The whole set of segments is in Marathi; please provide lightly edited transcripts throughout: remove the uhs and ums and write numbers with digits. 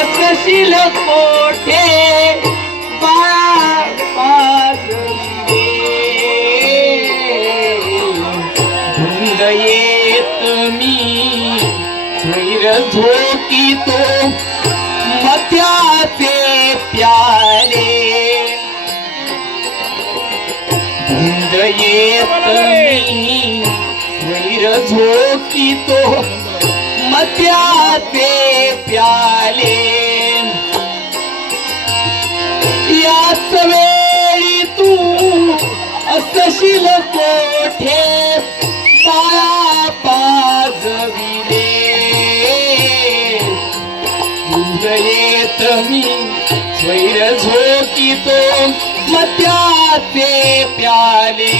असशील कोठे बाळा पाजविले धुंद येत मी स्वैर झोकितो मध्याचे प्याले धुंद येत मी स्वैर झोकितो मध्याचे प्याले याच वेळी तू असशील कोठे बाळा पाजविले धुंद येत मी स्वैर झोकितो मध्याचे प्याले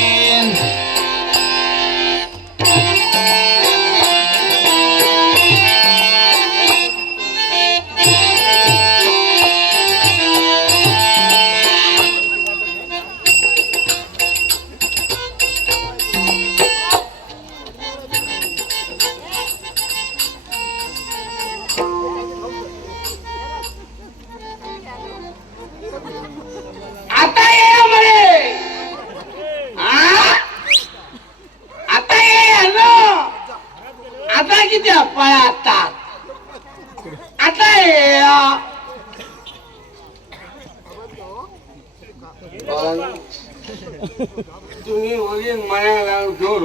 तुम्ही वडील म्हणायला जोर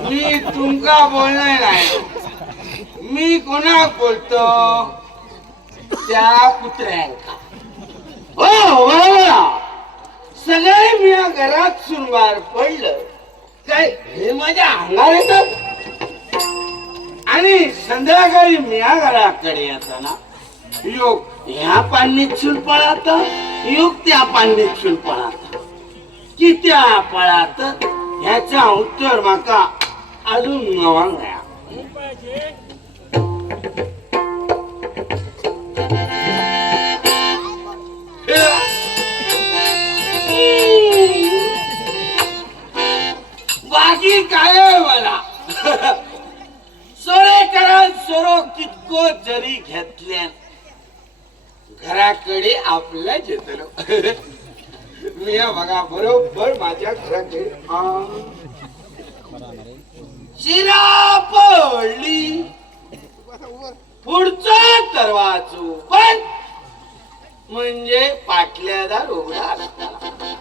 मी तुमका बोलणार नाही मी कोणा बोलतो त्या कुत्र्यांका हो सगळे मी घरात सुनवार पडलं काय हे माझ्या अंगावर येतात आणि संध्याकाळी मी घराकडे येताना योग ह्या पाणीत सुन पळात योग त्या पाणीत सुन पळात कि त्या पळात ह्याचा उत्तर माका अजून नवांगया बाकी काय मला सोरे करा सोरो कितको जरी घेतल्या घराकडे आपल्या जेतलो मी बघा बरोबर माझ्या घराकडे शिरा पडली पुढचा दरवाजो पण म्हणजे पाटल्यादार उघडा असताना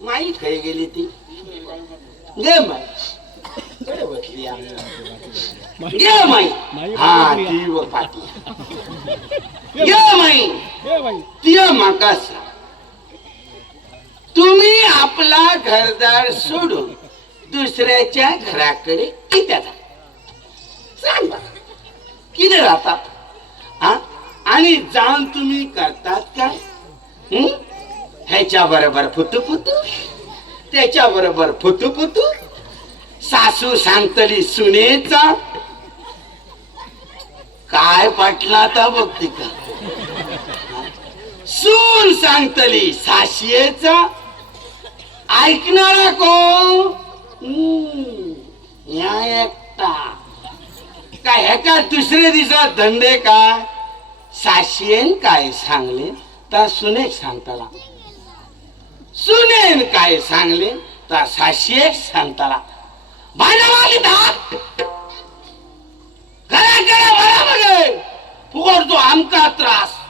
माई खाई गेली ती गे माई कडे बसली गे माई हा ती व पाटली गे माई ती माका तुम्ही आपला घरदार सोडून दुसऱ्याच्या घराकडे किती सांगा किती राहतात हा आणि जाऊन तुम्ही करतात काय ह्याच्या बरोबर फुतू फुतू त्याच्या बरोबर फुतू फुतू सासू सांगतली सुनेचा काय पाटला आता बघते का सून सांगतली साशियेचा ऐकणारा कोण या एकटा काय ह्याच्या दुसऱ्या दिवसात धंदे काय साशियेन काय सांगले तर सुनेक सांगताला सुनेन काय सांगले तर साशियेक सांगताला भांडावाली धाक घराकडे वळा बघे फुगडतो आमका त्रास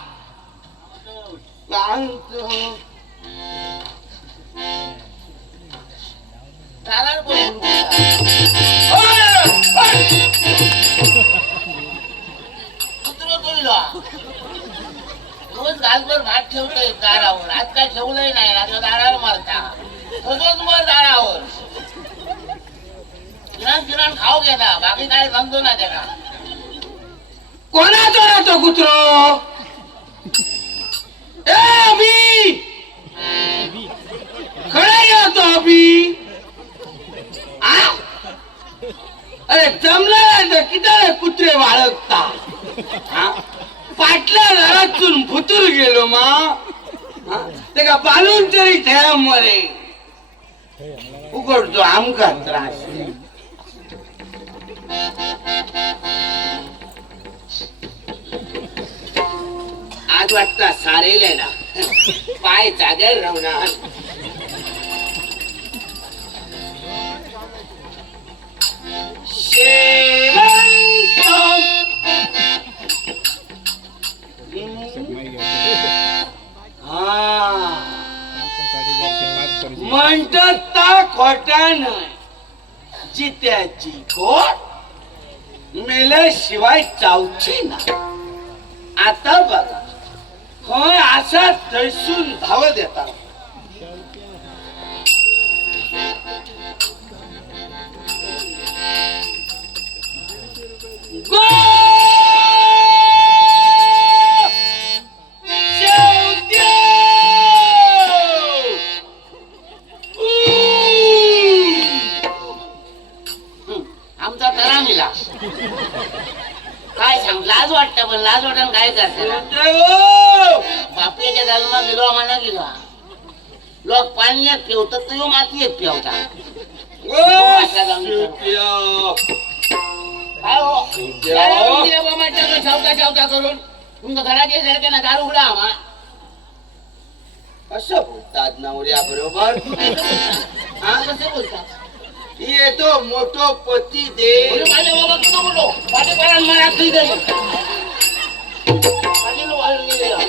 रोज गालभर भात ठेवतोय दारावर आज काय ठेवलंय नाही ना दारावर मारता तसंच मर दारावर किराण किराण खाऊ घेता बाकी काय समजू ना त्याला कोणाचा राहतो कुत्रो अभि खडे येतो अभि अरे जमलं किती कुत्रे वाळगता पाटल्या घरातून फुतूर गेलो मा ते का बालून तरी ठेव मरे उघडतो आमका त्रास लाज वाटता सारेल ना पाय जागेवर राहणार म्हणतात ता खोटा नाही जित्याची खोट मेल्याशिवाय चावची ना आता बघा खय असा थैसून धाव देता आमचा तरा मिला काय सांग लाज वाटतं पण लाज वाटण काय करते बापल्याच्या जन्मा गेलो आम्हाला गेलो लोक पाण्यात पिवतात तो मातीत पिवता काय हो शावता शावता करून तुमच्या घराचे सारखे ना दारू उघडा आम्हा कसं बोलतात नवऱ्या बरोबर कसं बोलतात येतो मोठो पती दे माझ्या बाबा कुठं बोललो माझ्या पारात मला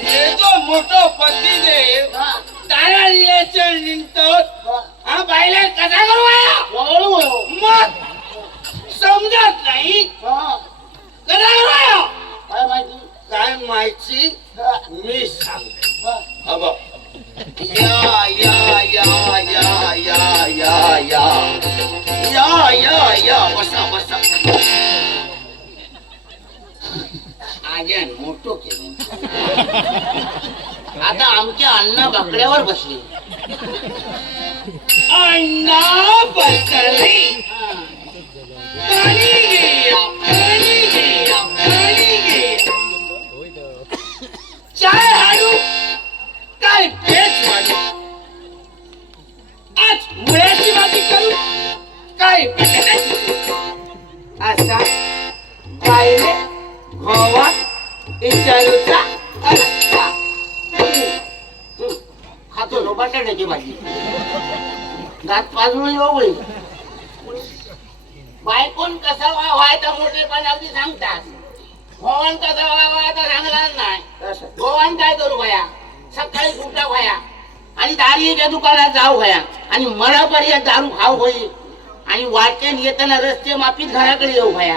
येतो मोठो पती दे तारा लिहायचे निघतो हा बायला कसा करू मग समजत नाही कसा करू काय माहिती मी सांगते अब या या या या या या या या या या बसा बसा आजन मोठो केलं आता आमच्या अण्णा बाकड्यावर बसले अण्णा बसले पाणी घे पाणी घे पाणी घे चाय हाडू काय पेच वाढू आज मुळ्याची भाजी करू काय असा बायले गोवात विचारूचा असता खातो नो बटाट्याची भाजी दात पाजून येऊ बायकोन कसा व्हायचा मोठेपण अगदी सांगतात भवन कसा व्हायचा सांगणार नाही भवन काय करू भया सकाळी उठा भया आणि दारीच्या दुकानात जाऊ भया आणि मरापर्यंत दारू खाऊ होई आणि वाटेन येताना रस्ते माफीत घराकडे येऊ भया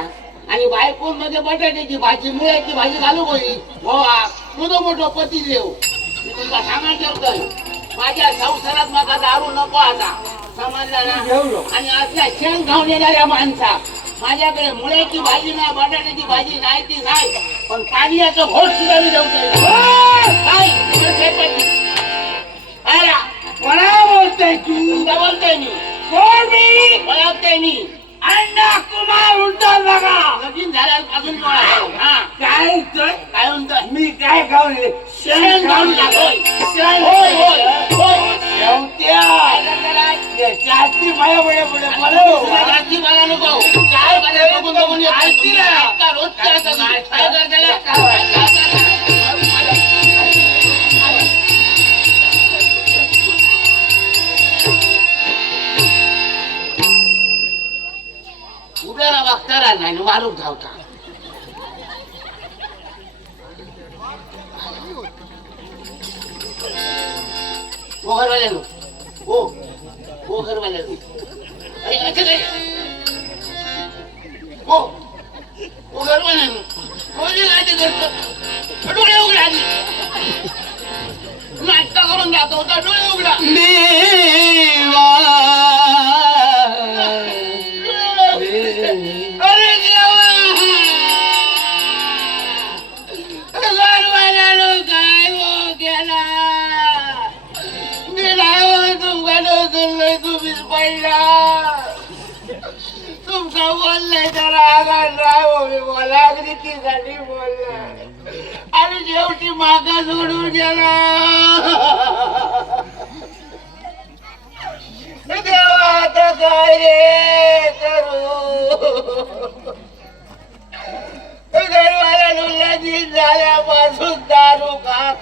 आणि बायकोन मध्ये बटाट्याची भाजी मुळ्याची भाजी घालू होई तुझं मोठं पती देऊ मी तुमचा सांगायला ठेवतोय माझ्या संसारात माझा दारू नको आता समजला ना आणि असल्या शेण खाऊन येणाऱ्या माणसा माझ्याकडे मुळ्याची भाजी नाही बटाट्याची भाजी नाही ती नाही पण पाण्याचं घोट सुद्धा मी कोणा बोलतोय तू बोलतोय मी कोण मी ओळखतोय मी अण्णा कुमार उलटा बघा लगीन झाल्या अजून काय होतोय काय म्हणतोय मी काय खाऊन शेण खाऊन जातोय होय होय होय जास्ती माझ्या पुढे पुढे मला जास्ती मला नको काय मला बघून बघून रोजच्या काय करताय उद्याला बघता राहिला नाही मालूक धावता वो घरवाले लो वो घरवाले लो अरे अच्छा काय वो घरवाले लो कोणी काय ते करतो डोळे उघडा आधी नाटक करून जातो होता डोळे उघडा अरे देवा घरवाल्याला काय हो गेला मी नाही तुमका ढकललंय तुम्हीच पडला तुमका बोललंय तर आगार राहो मी बोला अगदी तीसाठी बोलला आणि शेवटी मागा सोडून गेला देवा आता काय रे करू घरवाला लगीन झाल्यापासून दारू खा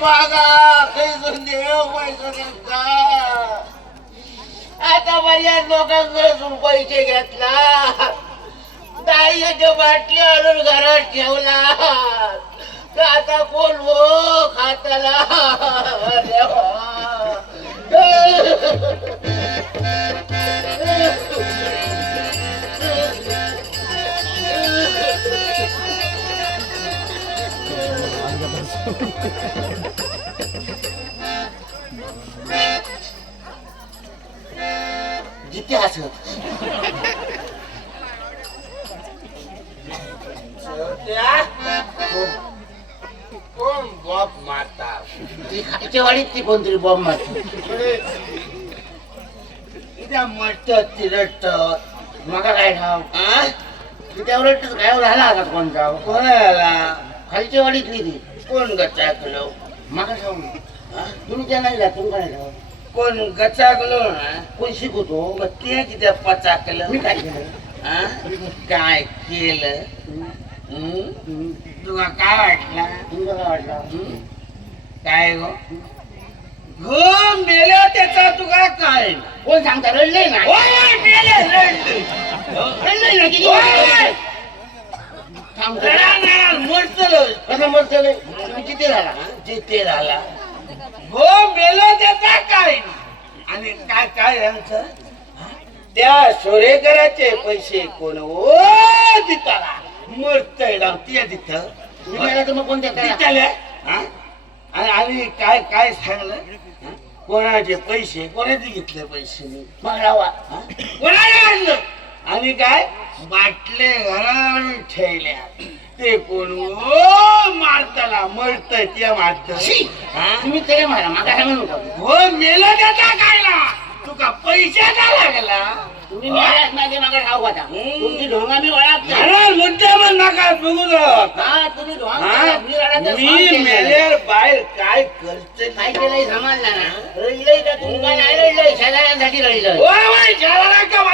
बागा कैसून देव पैसा आता बऱ्याच लोकांकडून पैसे घेतला दाईच्या बाटली आणून घरात ठेवला तर आता कोण हो खाताला जिथे हसत कोण बॉब मारता ती खायच्या वाडीत ती कोणतरी बॉम्ब मारते इथे मटत तिरट मका काय ठाव त्यावर काय राहिला आता कोणता कोणाला खालच्या वाडीतली ती कोण गचाकलो मका ठाव तुम्ही त्या नाही जा तुमका नाही ठाव कोण गचाकलो ना कोण शिकवतो मग ते किती पचाकलं मी काय केलं काय केलं तुला काय वाटलं तुमचं काय वाटलं काय गो मेल्या त्याचा तुला काय कोण सांगता रडले ना मेले रडले रडले ना किती ओय! थांबतो मरतलो कसं मरतलं तुम्ही किती झाला जिथे झाला गो मेलो त्याचा काय आणि काय काय यांचं त्या सोरेकराचे पैसे कोण ओ दिताला मरतय त्या तिथं तुम्ही गेला तर मग कोणत्या काय दिताले आणि काय काय सांगलं कोणाचे पैसे कोणाचे घेतले पैसे मी मग रावा कोणाला आणलं आणि काय बाटले घरावर ठेवल्या ते कोण ओ मारताला मरतय त्या मारत तुम्ही ते मारा मग काय म्हणू का हो मेला त्याचा काय ना तुका पैशाचा लागला तुम्ही मिळालात माझे मागे ठाव होता तुमची ढोंगा मी वळा मुद्दा पण नका बघू हा तुम्ही मी मेल्यावर बाहेर काय करते काय केलंय समजला ना रडलंय का तुमका नाही रडलंय शेजाऱ्यांसाठी रडलंय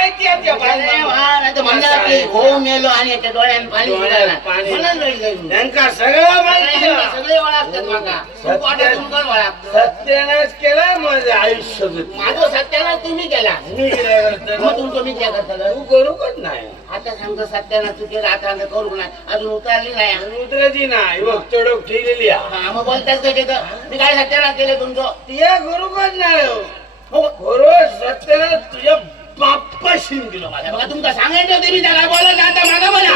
माहिती आहे त्या बाहेर. म्हणणार की हो मेलो आणि याच्या डोळ्यात पाणी डोळ्यात सुटायला. पाणी. म्हणून रडलंय मी. त्यांका सगळं माहिती आहे. सगळे ओळखतात माका तुमकाच ओळखतात सत्यानाश केला माझं आयुष्य माझं सत्यानाश तुम्ही केला मी काय करतो? मग तुम्ही काय करता तू करू पण नाही आता सांगतो सत्यानाश तू केला आता करू नाही अजून उतरली नाही आणि उतरायची नाही बघ चढक ठेवलेली आहे. हा, मग बोलताच काय तिथं मी काय सत्यानाश केलं तुमचं तिया करू पण नाही हो खरोच सत्यानाश तुझ्या बाप्पाशी गेलो माझ्या बघा तुमका सांगायचं होते मी त्याला बोलत आता मागा बोला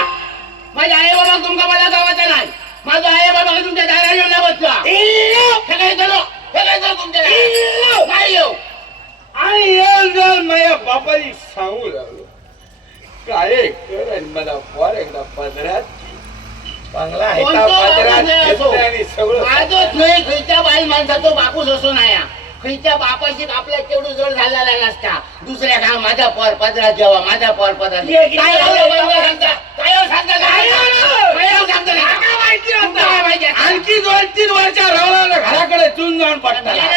माझ्या आई बाबा तुमका मला गावाचा नाही माझा आई बाबा तुमच्या दारावर येऊन नाही बसला हे काय झालं तुमच्या दारात? नाही येऊ आणि येऊन जाऊन माझ्या बापाची सांगू लागलो काय कर आणि मला फार एकदा पदरात चांगला आहे का पदरात घेतलं आणि सगळं माझच नाही खैच्या बाई माणसाचा बापूस असो नाही खैच्या बापाशी आपल्या तेवढं जड झालेला नसता दुसऱ्या का माझ्या पर पदरात जेव्हा माझ्या पर पदरात काय आणखी 2-3 वर्ष राहणार घराकडे चून जाऊन पडतात मी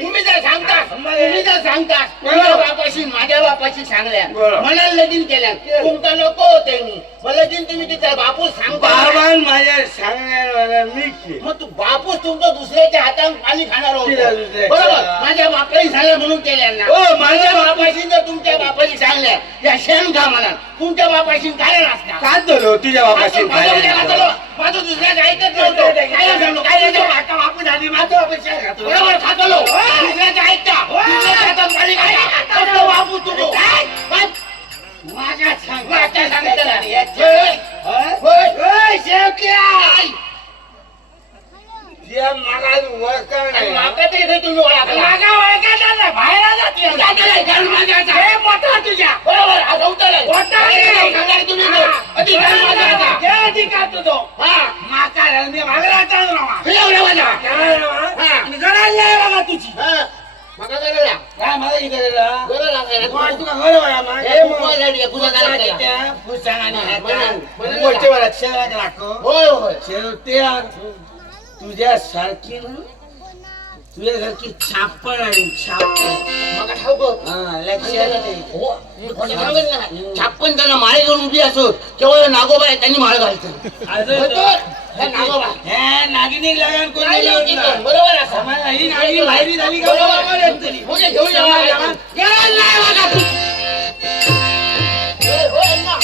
तुम्ही जर सांगता बापाशी माझ्या बापाशी सांगल्या मला लगीन केल्या तुमचा नको होते मी मला लगीन तुम्ही तिचा बापूस सांगता माझ्या सांगण्याला मी मग तू बापूस तुमचं दुसऱ्याच्या हातात पाणी खाणार होतो दुसऱ्याच्या. बरोबर माझ्या बापाही सांगल्या म्हणून केल्या ना हो, माझ्या बापाशी जर तुमच्या बापाशी सांगल्या या शेण का म्हणा तुमच्या बापाशी काय नसता काय झालं तुझ्या बापाशी माझं दुसऱ्याच ऐकत नव्हतं काय सांगतो काय बापू झाली माझं बरोबर खातलो दुसऱ्याचं ऐकता दुसऱ्याच्या हातात पाणी खाता बापू तू माझ्या तुझी काय मला तुझ्या सारखी तुझ्यासारखी छापण आणि छापण मग ठाऊक हा, लक्षात आहे. हो मी खोटं सांगत नाही. 56 जण माळे घेऊन उभी असो केवळ नागोबा आहे त्यांनी माळ घालतात अजून बरोबर? हे नागोबा हे नागिनी लागण कोणी नाही लावत येत नाही. इथं. बरोबर असं समाजा ही नागिनी बाहेरी झाली का बरोबर येत तरी. म्हणजे घेऊन या समाजा- माळा. गेला नाही बघा तू. होय, होय ना.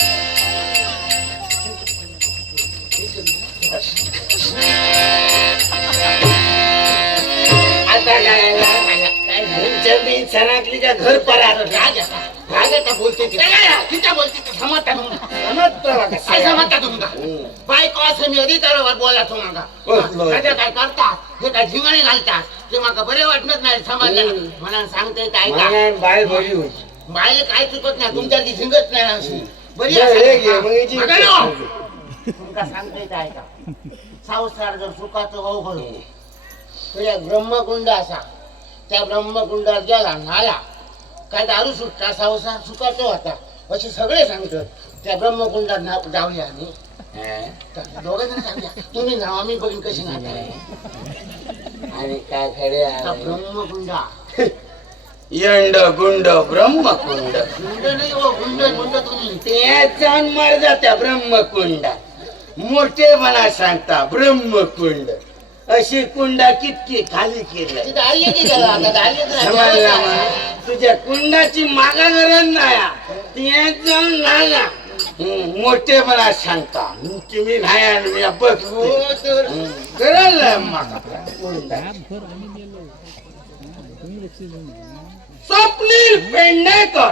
आता काय तुमच्या बी सणातली का घर परात राग येता. राग येता बोलते ती. काय तिच्या बोलते ती. समजता तुमका? काय समजता तुमका? बायको असं मी आधी तर बोला तुम्हाला बसलो. काय करतात हे काय झिंगाणे घालतात ते मला बरे वाटत नाही समजलं म्हणा सांगते काय का बाय बरी होती. बायला काय चुकत नाही तुमच्याची झिंगत नाही अशी बरी बरं, असावी. हे घे, मग हिची- बघा ना. तुमका सांगते काय का संसार जर सुखाचं भाऊ भरू तर एक ब्रह्मकुंड असा त्या ब्रह्मकुंडात गेला नाला काय दारू सुटता संसार सुखाचा होता असे सगळे सांगतात त्या ब्रह्मकुंडात जाऊया आणि दोघं जण सांगूया तुम्ही नाव आम्ही बघीन कशी नाही आणि काय खडे ब्रह्मकुंडा यंड गुंड ब्रह्मकुंड गुंड नाही हो गुंड गुंड तुम्ही ते जाऊन मर जात्या ब्रह्मकुंडात मोठेपणा सांगता ब्रह्मकुंड अशी कुंडा कितकी खाली केलं तिथं आई येते त्याला आता दारी येत नाही. समजला ना? तुझ्या कुंडाची मागा गरज नाही ते जाऊन नाना मोठेपणा सांगता तुम्ही नाही आणि मी बघ हो तर गरज नाही मागा कुंडा स्वप्नील पेडणेकर